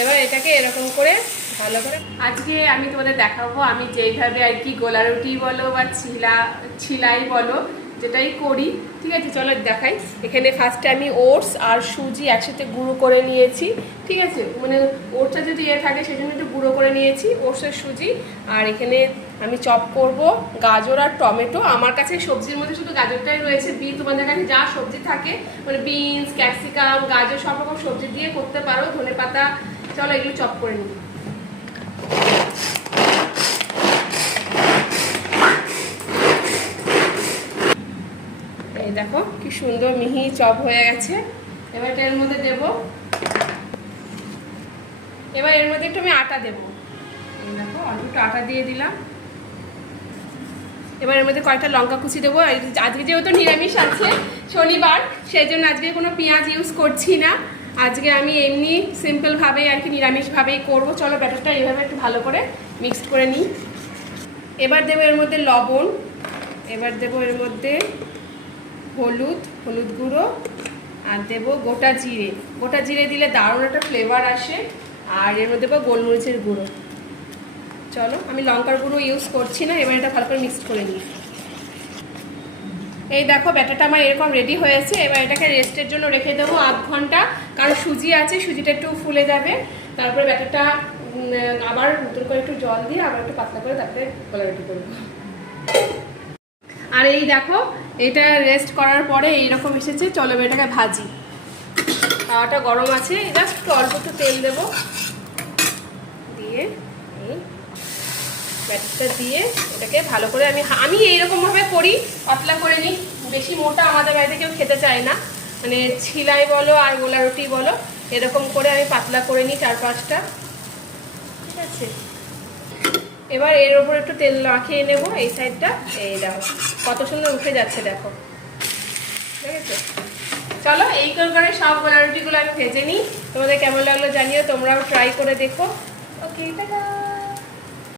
এবার এটাকে এরকম করে ভালো করে আজকে আমি তোমাদের দেখাবো আমি যেইভাবে আর কি গোলা রুটি বলো বা ছিলাই বলো যেটাই করি। ঠিক আছে, চলো দেখাই। এখানে ফার্স্টে আমি ওটস আর সুজি একসাথে গুঁড়ো করে নিয়েছি। ঠিক আছে, মানে ওটসটা যদি থাকে সেই জন্য একটু গুঁড়ো করে নিয়েছি ওটস আর সুজি। আর এখানে আমি চপ করব গাজর আর টমেটো। আমার কাছে সবজির মধ্যে শুধু গাজরটাই রয়েছে, তোমাদের কাছে যা সবজি থাকে মানে বিনস, ক্যাপসিকাম, গাজর সব রকম সবজি দিয়ে করতে পারো, ধনেপাতা। চলো এগুলো চপ করে নিই। এই দেখো কি সুন্দর মিহি চপ হয়ে গেছে। এবার এর মধ্যে দেব, এবার এর মধ্যে একটু আমি আটা দেবো। এই দেখো অল্প একটু আটা দিয়ে দিলাম। এবার এর মধ্যে কয়েকটা লঙ্কা কুচি দেবো। আজকে যেহেতু নিরামিষ আছে, শনিবার, সেই জন্য আজকে কোনো পেঁয়াজ ইউজ করছি না। আজকে আমি এমনি সিম্পলভাবেই আর কি নিরামিষভাবেই করবো। চলো ব্যাটারটা এইভাবে একটু ভালো করে মিক্সড করে নিই। এবার দেবো এর মধ্যে লবণ, এবার দেবো এর মধ্যে হলুদ গুঁড়ো, আর দেবো গোটা জিরে দিলে দারুণ একটা ফ্লেভার আসে। আর এর মধ্যে দেবো গোলমরিচের গুঁড়ো। চলো আমি লঙ্কার গুঁড়ো ইউজ করছি না। এবার এটা ভালো করে মিক্সড করে নিই। এই দেখো ব্যাটারটা আমার এরকম রেডি হয়েছে। এবার এটাকে রেস্টের জন্য রেখে দেবো আধ ঘন্টা, কারণ সুজি আছে, সুজিটা একটু ফুলে যাবে। তারপরে ব্যাটারটা আবার নতুন করে একটু জল দিয়ে আবার একটু পাতলা করে তারপরে গোলা রুটি করবো। আর এই দেখো এটা রেস্ট করার পরে এইরকম এসেছে। চলো এটাকে ভাজি। তাওয়াটা গরম আছে, জাস্ট একটু অল্প একটু তেল দেবো, দিয়ে এই ব্যাটারটা দিয়ে এটাকে ভালো করে আমি এইরকমভাবে করি, পাতলা করে নিই। বেশি মোটা আমাদের বাড়িতে কেউ খেতে চায় না, মানে ছিলাই বলো আর গোলা রুটি বলো, এরকম করে আমি পাতলা করে নিই 4-5টা। ঠিক আছে, এবার এর ওপর একটু তেল মাখিয়ে নেবো এই সাইডটা। এই দেখো কত সুন্দর উঠে যাচ্ছে, দেখো। ঠিক আছে, চলো এই করে সব গোলা রুটিগুলো আমি ভেজে নিই। তোমাদের কেমন লাগলো জানিও, তোমরাও ট্রাই করে দেখো। ওকে, টাটা।